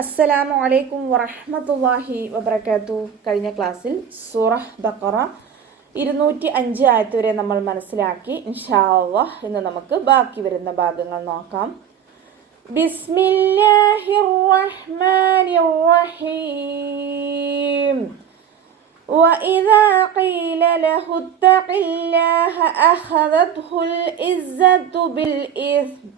അസ്സലാമു അലൈക്കും വറഹ്മത്തുള്ളാഹി വബറകാതുഹു. കഴിഞ്ഞ ക്ലാസ്സിൽ സൂറഹ് ബഖറ 205 ആയത്ത് വരെ നമ്മൾ മനസ്സിലാക്കി. ഇൻഷാ അല്ലാഹ് ഇന്ന് നമുക്ക് ബാക്കി വരുന്ന ഭാഗങ്ങൾ നോക്കാം. ബിസ്മില്ലാഹിർ റഹ്മാനിർ റഹീം. وإذا قيل له اتق الله أخذته العزة بالإثم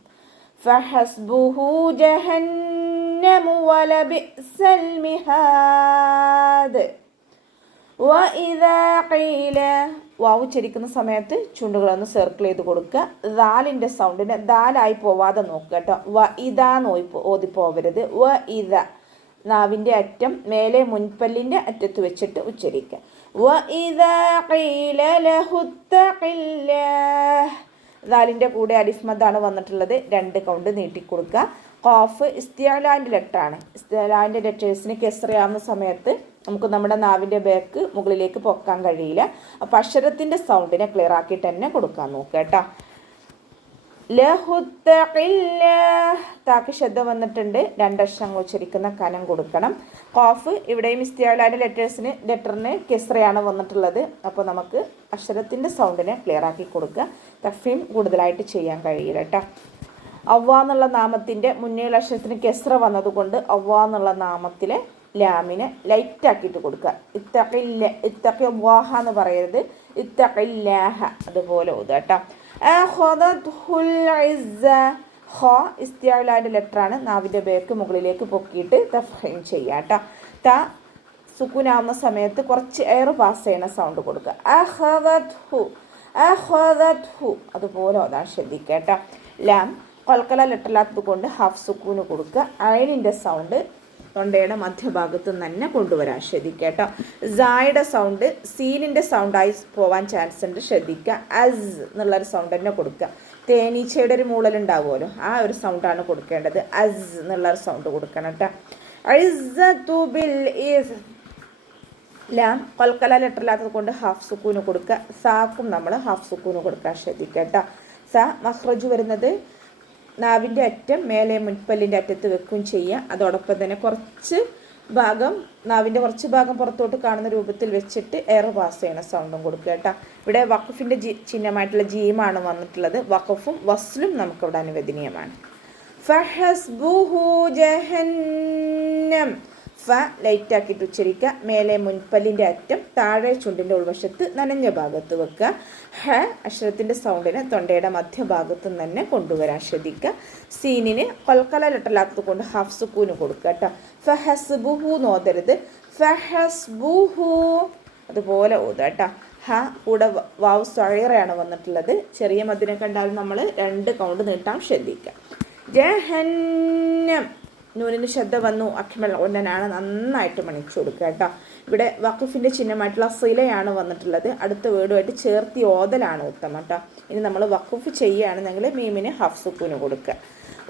فحسبه جهنم ولبئس المهاد. وإذا قيل വാവ് ഉച്ചരിക്കുന്ന സമയത്ത് ചുണ്ടുകളൊന്ന് സർക്കിൾ ചെയ്ത് കൊടുക്കുക. ദാലിൻ്റെ സൗണ്ടിന് ദാലായി പോവാതെ നോക്കുക കേട്ടോ. വ ഇതാ ഓതിപ്പോവരുത്. വ ഇത നാവിൻ്റെ അറ്റം മേലെ മുൻപല്ലിൻ്റെ അറ്റത്ത് വെച്ചിട്ട് ഉച്ചരിക്കുക. വ ഇദാ ഖീല ലഹു തഖില്ലാഹ്. ദാലിൻ്റെ കൂടെ അലിഫ് മദ്ദാണ് വന്നിട്ടുള്ളത്. 2 കൗണ്ട് നീട്ടിക്കൊടുക്കുക. ഖാഫ് ഇസ്തിഅലാൻ്റെ ലെറ്ററാണ്. ഇസ്തിഅലാൻ്റെ ലെറ്റേഴ്സിന് കെസ്റയാവുന്ന സമയത്ത് നമുക്ക് നമ്മുടെ നാവിൻ്റെ ബാക്ക് മുകളിലേക്ക് പൊക്കാൻ കഴിയില്ല. അപ്പോൾ അക്ഷരത്തിൻ്റെ സൗണ്ടിനെ ക്ലിയർ ആക്കിയിട്ട് തന്നെ കൊടുക്കാൻ നോക്കുക കേട്ടോ. താക്ക് ശബ്ദം വന്നിട്ടുണ്ട്. 2 അക്ഷരങ്ങൾ ഉച്ചരിക്കുന്ന കനം കൊടുക്കണം. ഖാഫ് ഇവിടെയും ഇസ്തിഅലാൻ്റെ ലെറ്ററിന് കെസ്റയാണ് വന്നിട്ടുള്ളത്. അപ്പോൾ നമുക്ക് അക്ഷരത്തിൻ്റെ സൗണ്ടിനെ ക്ലിയർ ആക്കി കൊടുക്കുക. തഫീം കൂടുതലായിട്ട് ചെയ്യാൻ കഴിയില്ല കേട്ടോ. അവ്വ എന്നുള്ള നാമത്തിൻ്റെ മുന്നേയുള്ള അക്ഷരത്തിന് കെസ്റ വന്നതുകൊണ്ട് അവ്വ എന്നുള്ള നാമത്തിലെ ലാമിനെ ലൈറ്റ് ആക്കിയിട്ട് കൊടുക്കുക. ഇത്തഖില്ലാഹ എന്ന് പറയരുത്. ഇത്തഖില്ലാഹ അതുപോലെ ഓതുക കേട്ടോ. ഇസ്തിഅലാൻ്റെ ലെറ്ററാണ്. നാവിൻ്റെ ബേക്ക് മുകളിലേക്ക് പൊക്കിയിട്ട് തഫീം ചെയ്യുക കേട്ടോ. ത സുക്കൂനാവുന്ന സമയത്ത് കുറച്ച് എയർ പാസ് ചെയ്യണ സൗണ്ട് കൊടുക്കുക. അഖദത്ഹു അതുപോലെ ഓതാൻ ശ്രദ്ധിക്കുക കേട്ടോ. ലാം ഖൽഖല ലെറ്ററില്ലാത്തത് കൊണ്ട് ഹാഫ് സുക്കൂന് കൊടുക്കുക. ഐനിൻ്റെ സൗണ്ട് തൊണ്ടയുടെ മധ്യഭാഗത്ത് തന്നെ കൊണ്ടുവരാൻ ശ്രദ്ധിക്കുക കേട്ടോ. സായുടെ സൗണ്ട് സീനിൻ്റെ സൗണ്ടായി പോവാൻ ചാൻസ് ഉണ്ട്, ശ്രദ്ധിക്കുക. അസ് എന്നുള്ളൊരു സൗണ്ട് തന്നെ കൊടുക്കുക. തേനീച്ചയുടെ ഒരു മൂളലുണ്ടാവുമല്ലോ, ആ ഒരു സൗണ്ടാണ് കൊടുക്കേണ്ടത്. അസ് എന്നുള്ളൊരു സൗണ്ട് കൊടുക്കണം കേട്ടോ. ലാം ഖൽഖല ലെറ്ററില്ലാത്തത് കൊണ്ട് ഹാഫ് സുക്കൂന് കൊടുക്കുക. സാക്കും നമ്മൾ ഹാഫ് സുക്കൂന് കൊടുക്കാൻ ശ്രദ്ധിക്കുക കേട്ടോ. സ മഖ്റജ് വരുന്നത് നാവിൻ്റെ അറ്റം മേലെ മുൻപല്ലിൻ്റെ അറ്റത്ത് വെക്കുകയും ചെയ്യുക. അതോടൊപ്പം തന്നെ നാവിൻ്റെ കുറച്ച് ഭാഗം പുറത്തോട്ട് കാണുന്ന രൂപത്തിൽ വെച്ചിട്ട് എയർ പാസ് ചെയ്യണ സൗണ്ടും കൊടുക്കുക കേട്ടോ. ഇവിടെ വഖഫിൻ്റെ ചിഹ്നമായിട്ടുള്ള ജീമാണ് വന്നിട്ടുള്ളത്. വഖഫും വസ്ലും നമുക്കിവിടെ അനുവദനീയമാണ്. ഫഹസ്ബുഹു ജഹന്നം. ഫ ലൈറ്റ് ആക്കിയിട്ട് ഉച്ചരിക്കുക. മേലെ മുൻപല്ലിൻ്റെ അറ്റം താഴെ ചുണ്ടിൻ്റെ ഉൾവശത്ത് നനഞ്ഞ ഭാഗത്ത് വെക്കുക. ഹ അക്ഷരത്തിൻ്റെ സൗണ്ടിനെ തൊണ്ടയുടെ മധ്യഭാഗത്ത് തന്നെ കൊണ്ടുവരാൻ ശ്രദ്ധിക്കുക. സീനിന് ഖൽഖല ലെറ്ററില്ലാത്തത് കൊണ്ട് ഹാഫ് സുക്കൂന് കൊടുക്കുക കേട്ടോ. ഫഹസ്ബുഹു നോതരുത്. ഫഹസ്ബുഹു അതുപോലെ ഓതുക കേട്ടോ. ഹ കൂടെ വാവ് സഗീറയാണ് വന്നിട്ടുള്ളത്. ചെറിയ മദ്ദിനെ കണ്ടാൽ നമ്മൾ 2 കൗണ്ട് നീട്ടാൻ ശ്രദ്ധിക്കുക. ജഹന്നം നൂനിന് ശബ്ദം വന്നു. അഖ്മൽ ഒന്നനാണ്, നന്നായിട്ട് മണിച്ചു കൊടുക്കുക കേട്ടോ. ഇവിടെ വഖഫിൻ്റെ ചിഹ്നമായിട്ടുള്ള സിലയാണ് വന്നിട്ടുള്ളത്. അടുത്ത വേർഡുമായിട്ട് ചേർത്തി ഓതലാണ് ഉത്തമം കേട്ടോ. ഇനി നമ്മൾ വഖഫ് ചെയ്യുകയാണെന്നെങ്കിൽ മീമിന് ഹാഫ് സുക്കൂന് കൊടുക്കുക.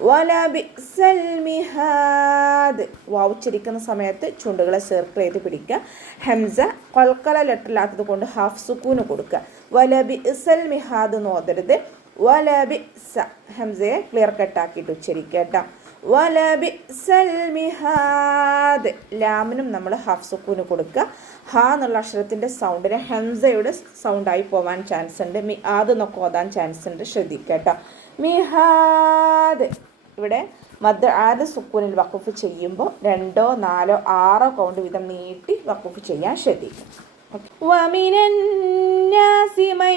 വലബിഅ്സൽ മിഹാദ് വാവ് ഉച്ചരിക്കുന്ന സമയത്ത് ചുണ്ടുകളെ സർക്കിൾ ചെയ്ത് പിടിക്കുക. ഹംസ ഖൽഖല ലെറ്ററില്ലാത്തത് കൊണ്ട് ഹാഫ് സുക്കൂന് കൊടുക്കുക. വലബിഅ്സൽ മിഹാദ് എന്ന് ഓതരുത്. വലബിഅ്സ ഹംസയെ ക്ലിയർ കട്ടാക്കിയിട്ട് ഉച്ചരിക്കുക കേട്ടോ. വലബിഅ്സൽ മിഹാദ് ലാമിനും നമ്മൾ ഹാഫ് സുക്കൂന് കൊടുക്കുക. ഹ എന്നുള്ള അക്ഷരത്തിൻ്റെ സൗണ്ടിന് ഹംസയുടെ സൗണ്ടായി പോവാൻ ചാൻസ് ഉണ്ട്. മിഹാദ് എന്നൊക്കെ ഓതാൻ ചാൻസ് ഉണ്ട്, ശ്രദ്ധിക്കുക കേട്ടോ. മിഹാദ് ഇവിടെ മദ് ആദ് സുക്കൂനിൽ വഖഫ് ചെയ്യുമ്പോൾ 2, 4, 6 കൗണ്ട് വീതം നീട്ടി വഖഫ് ചെയ്യാൻ ശ്രദ്ധിക്കുക. ومن الناس من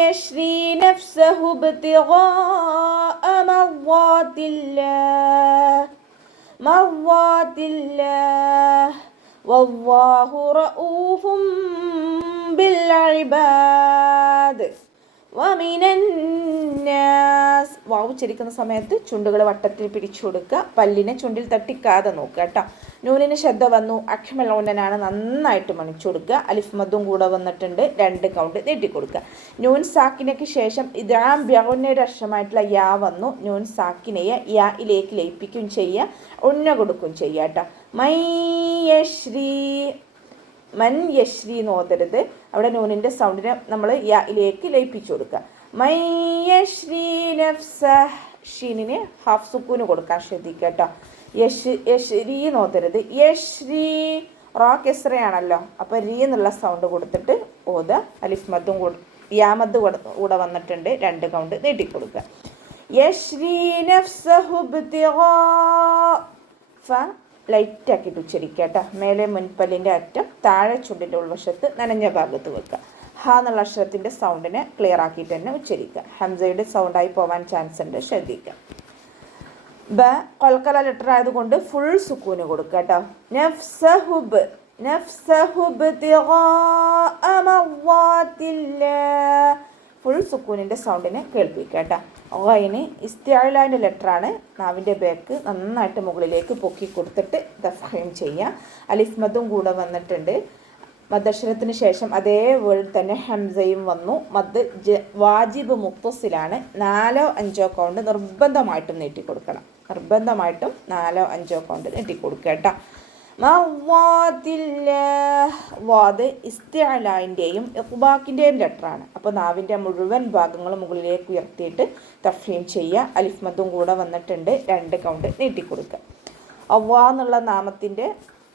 يشري نفسه ابتغاء مرضات الله والله رؤوف بالعباد. വമിനന്നാസ് വാവ് ഉച്ചരിക്കുന്ന സമയത്ത് ചുണ്ടുകൾ വട്ടത്തിൽ പിടിച്ചു കൊടുക്കുക. പല്ലിനെ ചുണ്ടിൽ തട്ടിക്കാതെ നോക്കുക കേട്ടോ. നൂനിന് ശബ്ദം വന്നു. അഖ്മൽ ഓന്നനാണ്, നന്നായിട്ട് മണിച്ചു കൊടുക്കുക. അലിഫ് മദ്ദും കൂടെ വന്നിട്ടുണ്ട്. 2 കൗണ്ട് നീട്ടിക്കൊടുക്കുക. നൂൻ സാക്കിനയ്ക്ക് ശേഷം ഇദ്ഗാം ബിഗുന്നയുടെ അക്ഷരമായിട്ടുള്ള യാ വന്നു. നൂൻ സാക്കിനയെ യായിലേക്ക് ലയിപ്പിക്കുകയും ചെയ്യുക, ഉന്ന കൊടുക്കുകയും ചെയ്യുക കേട്ടോ. മൻ യശ്രീ നോതരുത്. അവിടെ നൂനിൻ്റെ സൗണ്ടിനെ നമ്മൾ യായിലേക്ക് ലയിപ്പിച്ചു കൊടുക്കുക. മൻ യശ്രീ നഫ്സഹ് ഷീനിന് ഹാഫ് സുക്കൂന് കൊടുക്കാൻ ശ്രദ്ധിക്കുക കേട്ടോ. യശ്രീ നോത്തരുത്. യശ്രീ റോ കെസ്രയാണല്ലോ, അപ്പോൾ രീ എന്നുള്ള സൗണ്ട് കൊടുത്തിട്ട് ഓത. അലിഫ് മദ്ദും യാമദ് കൂടെ വന്നിട്ടുണ്ട്, 2 കൗണ്ട് നീട്ടിക്കൊടുക്കുക. യശ്രീ നഫ്സഹു ഇബ്തിഗാ ഫ ലൈറ്റാക്കിയിട്ട് ഉച്ചരിക്കുക കേട്ടോ. മേലെ മുൻപല്ലിൻ്റെ അറ്റം താഴെ ചുണ്ടിൻ്റെ ഉൾവശത്ത് നനഞ്ഞ ഭാഗത്ത് വെക്കുക. ഹ എന്നുള്ള അക്ഷരത്തിൻ്റെ സൗണ്ടിനെ ക്ലിയർ ആക്കിയിട്ട് തന്നെ ഉച്ചരിക്കുക. ഹംസയുടെ സൗണ്ടായി പോവാൻ ചാൻസ് ഉണ്ട്, ശ്രദ്ധിക്കുക. ബ കൊൽക്കല ലെറ്റർ ആയതുകൊണ്ട് ഫുൾ സുക്കൂന് കൊടുക്കുക കേട്ടോ. നഫ്സഹുബ് നഫ്സഹുബ് ഫുൾ സുക്കൂനിൻ്റെ സൗണ്ടിനെ കേൾപ്പിക്കുക കേട്ടോ. ഗൈന് ഇസ്തിഅലാൻ്റെ ലെറ്ററാണ്. നാവിൻ്റെ ബാക്ക് നന്നായിട്ട് മുകളിലേക്ക് പൊക്കി കൊടുത്തിട്ട് തഫ്ഹീം ചെയ്യുക. അലിഫ് മദ്ദും കൂടെ വന്നിട്ടുണ്ട്. മദ്ദക്ഷരത്തിന് ശേഷം അതേ വേർഡ് തന്നെ ഹംസയും വന്നു. മദ് വാജിബ് മുത്തസിലാണ്. 4-5 കൗണ്ട് നിർബന്ധമായിട്ടും നീട്ടിക്കൊടുക്കണം. നിർബന്ധമായിട്ടും 4-5 കൗണ്ട് നീട്ടിക്കൊടുക്കുക കേട്ടോ. വാദ് ഇസ്തിഅലാൻ്റെയും ഇഖ്ബാക്കിൻ്റെയും ലെറ്ററാണ്. അപ്പോൾ നാവിൻ്റെ മുഴുവൻ ഭാഗങ്ങളും മുകളിലേക്ക് ഉയർത്തിയിട്ട് തഫ്ഹീം ചെയ്യുക. അലിഫ് മദ്ദും കൂടെ വന്നിട്ടുണ്ട്, 2 കൗണ്ട് നീട്ടിക്കൊടുക്കുക. അവ്വാ എന്നുള്ള നാമത്തിൻ്റെ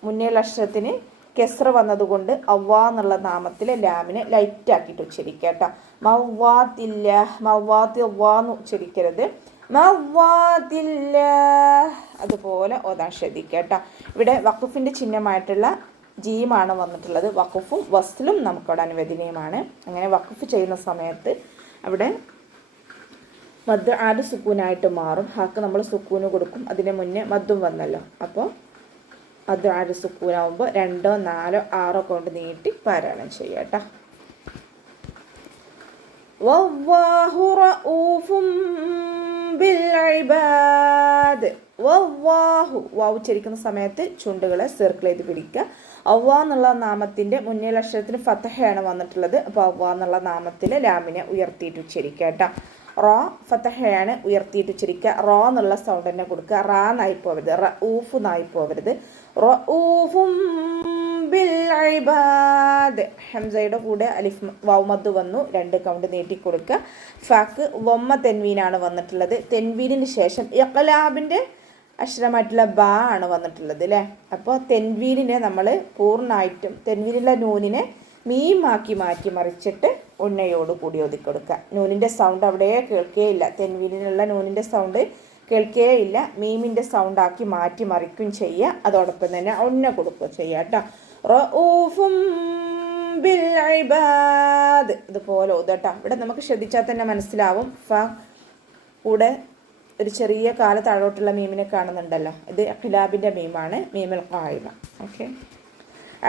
മുന്നേയുള്ള അക്ഷരത്തിന് കെസ്ര വന്നതുകൊണ്ട് അവ്വാ എന്നുള്ള നാമത്തിലെ ലാമിനെ ലൈറ്റാക്കിയിട്ട് ഉച്ചരിക്കുക കേട്ടോ. മവ്വാത്തില്ല മവ്വാത്തി അവ്വാന്ന് ഉച്ചരിക്കരുത്. മവ്വാത്തില്ല അതുപോലെ ഓതാൻ ശ്രദ്ധിക്കുക കേട്ടോ. ഇവിടെ വഖഫിൻ്റെ ചിഹ്നമായിട്ടുള്ള ജീമാണ് വന്നിട്ടുള്ളത്. വഖഫും വസ്ലും നമുക്കവിടെ അനുവദനീയമാണ്. അങ്ങനെ വഖഫ് ചെയ്യുന്ന സമയത്ത് അവിടെ മദ് ആദ്യ സുക്കൂനായിട്ട് മാറും. ഹാക്ക് നമ്മൾ സുക്കൂന് കൊടുക്കും. അതിന് മുന്നേ മദ്ദും വന്നല്ലോ, അപ്പോൾ അത് ആദ്യ സുക്കൂനാവുമ്പോൾ 2, 4, 6 കൊണ്ട് നീട്ടി പാരായണം ചെയ്യുക കേട്ടോ. വല്ലാഹു റഊഫും ബിൽ ഇബാദ്. വല്ലാഹു വാവ് ഉച്ചരിക്കുന്ന സമയത്ത് ചുണ്ടുകളെ സർക്കിൾ ചെയ്ത് പിടിക്കുക. അവ്വാ എന്നുള്ള നാമത്തിൻ്റെ മുന്നേയുള്ള അക്ഷരത്തിന് ഫതഹയാണ് വന്നിട്ടുള്ളത്. അപ്പോൾ അവ്വാ എന്നുള്ള നാമത്തിലെ ലാമിനെ ഉയർത്തിയിട്ട് ഉച്ചരിക്കുക കേട്ടോ. റോ ഫതഹയാണ്, ഉയർത്തിയിട്ട് ഉച്ചരിക്കുക. റോ എന്നുള്ള സൗണ്ട് തന്നെ കൊടുക്കുക. റാ നായി പോവരുത്, റഊഫ് നായി പോവരുത്. റഊഫും ബിൽ ഇബാദ്. ഹംസയുടെ കൂടെ അലിഫ് വാവ് മദ് വന്നു, 2 കൗണ്ട് നീട്ടിക്കൊടുക്കുക. ഫാക്ക് വമ്മ തെൻവീനാണ് വന്നിട്ടുള്ളത്. തെൻവീനിന് ശേഷം ഇഖ്ലാബിൻ്റെ അക്ഷരമായിട്ടുള്ള ബാ ആണ് വന്നിട്ടുള്ളത് അല്ലേ. അപ്പോൾ തെൻവീനിനെ നമ്മൾ പൂർണ്ണമായിട്ടും തെൻവീനിലുള്ള നൂനിനെ മീമാക്കി മാറ്റി മറിച്ചിട്ട് ഉന്നയോട് കൂടി ഒതുക്കൊടുക്കുക. നൂനിൻ്റെ സൗണ്ട് അവിടെ കേൾക്കുകയില്ല. തെൻവീനിലുള്ള നൂനിൻ്റെ സൗണ്ട് കേൾക്കുകയില്ല. മീമിൻ്റെ സൗണ്ടാക്കി മാറ്റി മറിക്കും ചെയ്യുക. അതോടൊപ്പം തന്നെ ഉന്ന കൊടുക്കുക ചെയ്യുക കേട്ടോ. റഊഫും ബിൽ ഇബാദ് ഇതുപോലെ ഓതട്ടോ. ഇവിടെ നമുക്ക് ശ്രദ്ധിച്ചാൽ തന്നെ മനസ്സിലാവും. ഫ കൂടെ ഒരു ചെറിയ കാല താഴോട്ടുള്ള മീമിനെ കാണുന്നുണ്ടല്ലോ, ഇത് ഇഖ്ലാബിൻ്റെ മീമാണ്, മീമുൽ ഖായിമ. ഓക്കെ,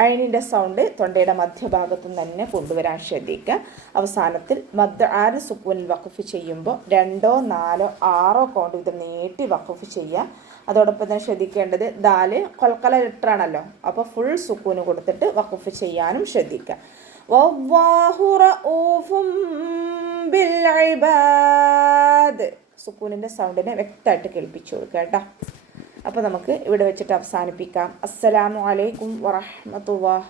ഐനിൻ്റെ സൗണ്ട് തൊണ്ടയുടെ മധ്യഭാഗത്തും തന്നെ കൊണ്ടുവരാൻ ശ്രദ്ധിക്കുക. അവസാനത്തിൽ മദ് ആര് സുക്കൂനിൽ വഖഫ് ചെയ്യുമ്പോൾ 2, 4, 6 കൗണ്ട് ഇത് നീട്ടി വഖഫ് ചെയ്യുക. അതോടൊപ്പം തന്നെ ശ്രദ്ധിക്കേണ്ടത് ദാല് ഖൽഖല ലെറ്ററാണല്ലോ, അപ്പോൾ ഫുൾ സുക്കൂന് കൊടുത്തിട്ട് വഖഫ് ചെയ്യാനും ശ്രദ്ധിക്കുക. വല്ലാഹു റഊഫും ബിൽ ഇബാദ് സുക്കൂനിൻ്റെ സൗണ്ടിനെ വ്യക്തമായിട്ട് കേൾപ്പിച്ചു കൊടുക്കുക കേട്ടോ. അപ്പോൾ നമുക്ക് ഇവിടെ വെച്ചിട്ട് അവസാനിപ്പിക്കാം. അസ്സലാമു അലൈക്കും വറഹ്മത്തുള്ളാഹി.